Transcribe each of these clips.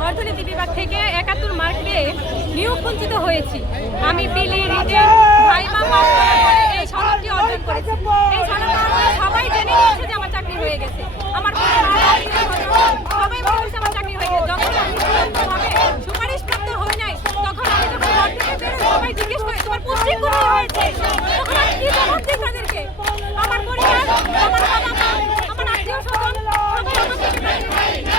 অর্থনীতি বিভাগ থেকে একাত্তর মার্ক পেয়ে নিয়োগ বঞ্চিত হয়েছি। আমি পিলি রিটেন ভাইমা পাস এই সনদটি অর্জন করেছি। এই সনদ সবাই জেনে নিয়েছে যে আমার চাকরি হয়ে গেছে আমার পরিবার, আত্মীয়-স্বজন সবাই মনে করছে আমার চাকরি হয়ে গেছে যখন আমি চূড়ান্তভাবে সুপারিশ প্রাপ্ত হই নাই তখন আমি যখন ঘর থেকে বের হই, সবাই জিজ্ঞেস করে তোমার পোস্টিং কোথায় হয়েছে তখন আমি কি জবাব দিই তাদেরকে আমার পরিবার আমার বাবা মা আমার আত্মীয় স্বজন সবাই আমাকে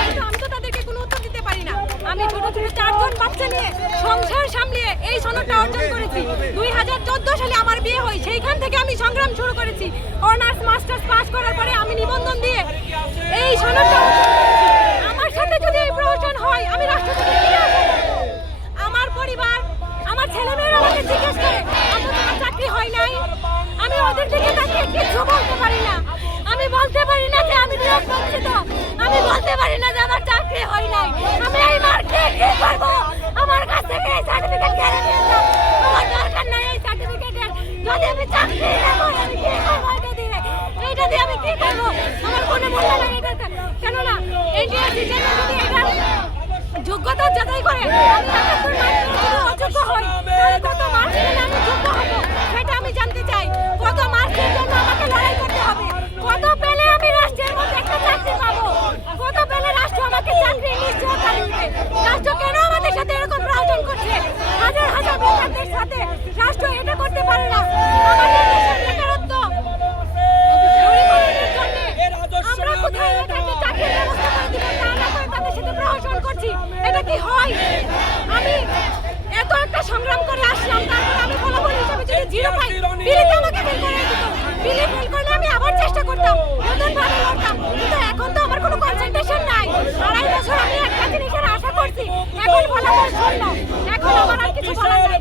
কিন্তু আমি তো তাদেরকে কোনো উত্তর দিতে পারি না আমি ছোট ছোট চারজন বাচ্চা নিয়ে সংসার সামলিয়ে এই সনদটা অর্জন করেছি। দুই হাজার চোদ্দ সালে আমার বিয়ে হয়, সেইখান থেকে আমি সংগ্রাম শুরু করেছি। অনার্স, মাস্টার্স পাস করার পরে আমি নিবন্ধন দিয়ে এই সনদটা আমার সাথে যদি এই প্রহসন হয়, আমি রাষ্ট্র থেকে আমার পরিবার, আমার ছেলেমেয়েরা আমাকে জিজ্ঞেস করে আপু চাকরি হয় নাই? আমি ওদের দিকে তাকিয়ে কিছু বলতে পারি না। আমি বলতে পারি না যে আমি নিয়োগ আমি বলতে পারি না যে আমার চাকরি হয় নাই। কি আমার কাছ এই সার্টিফিকেট আমার দরকার নাই এই আমি চাকরি না এটা আমার কোনো মূল্য নাই জন্য যদি এটা যোগ্যতা যাচাই করে আমি একাত্তর মার্ক পেয়ে যদি অযোগ্য হই তাহলে কত মার্ক পেলে আমি যোগ্য হব সেটা আমি জানতে চাই কত মার্কের জন্য আমাকে লড়াই করতে হবে কত পেলে আমি রাষ্ট্রের মধ্যে একটা চাকরি পাবো কত পেলে রাষ্ট্র আমাকে চাকরি নিশ্চয়তা দিবে রাষ্ট্র কেন আমাদের সাথে এরকম প্রয়োজন করছে হাজার হাজার বেকারদের সাথে রাষ্ট্র এটা করতে পারে না আমাদের দেশের বেকারত্ব দূরীকরণের জন্যে আমরা কোথায় এটাকে চাকরির ব্যবস্থা করে দিব তা না করে তাদের সাথে প্রহসন করছি এটা কি হয় আমি এত একটা সংগ্রাম করে আসলাম তারপরে আমি ফলাফল হিসেবে যদি জিরো পাই বিলিতে আমাকে ফেল করে দিত। বিলি ফেল করলে আমি আবার চেষ্টা করতাম নতুন ভাবে লড়তাম। কিন্তু এখন তো আমার কোনো কনসেন্ট্রেশন নাই। আড়াই বছর আমি একটা জিনিসের আশা করছি এখন ফলাফল শূন্য। এখন আমার আর কিছু বলার নাই।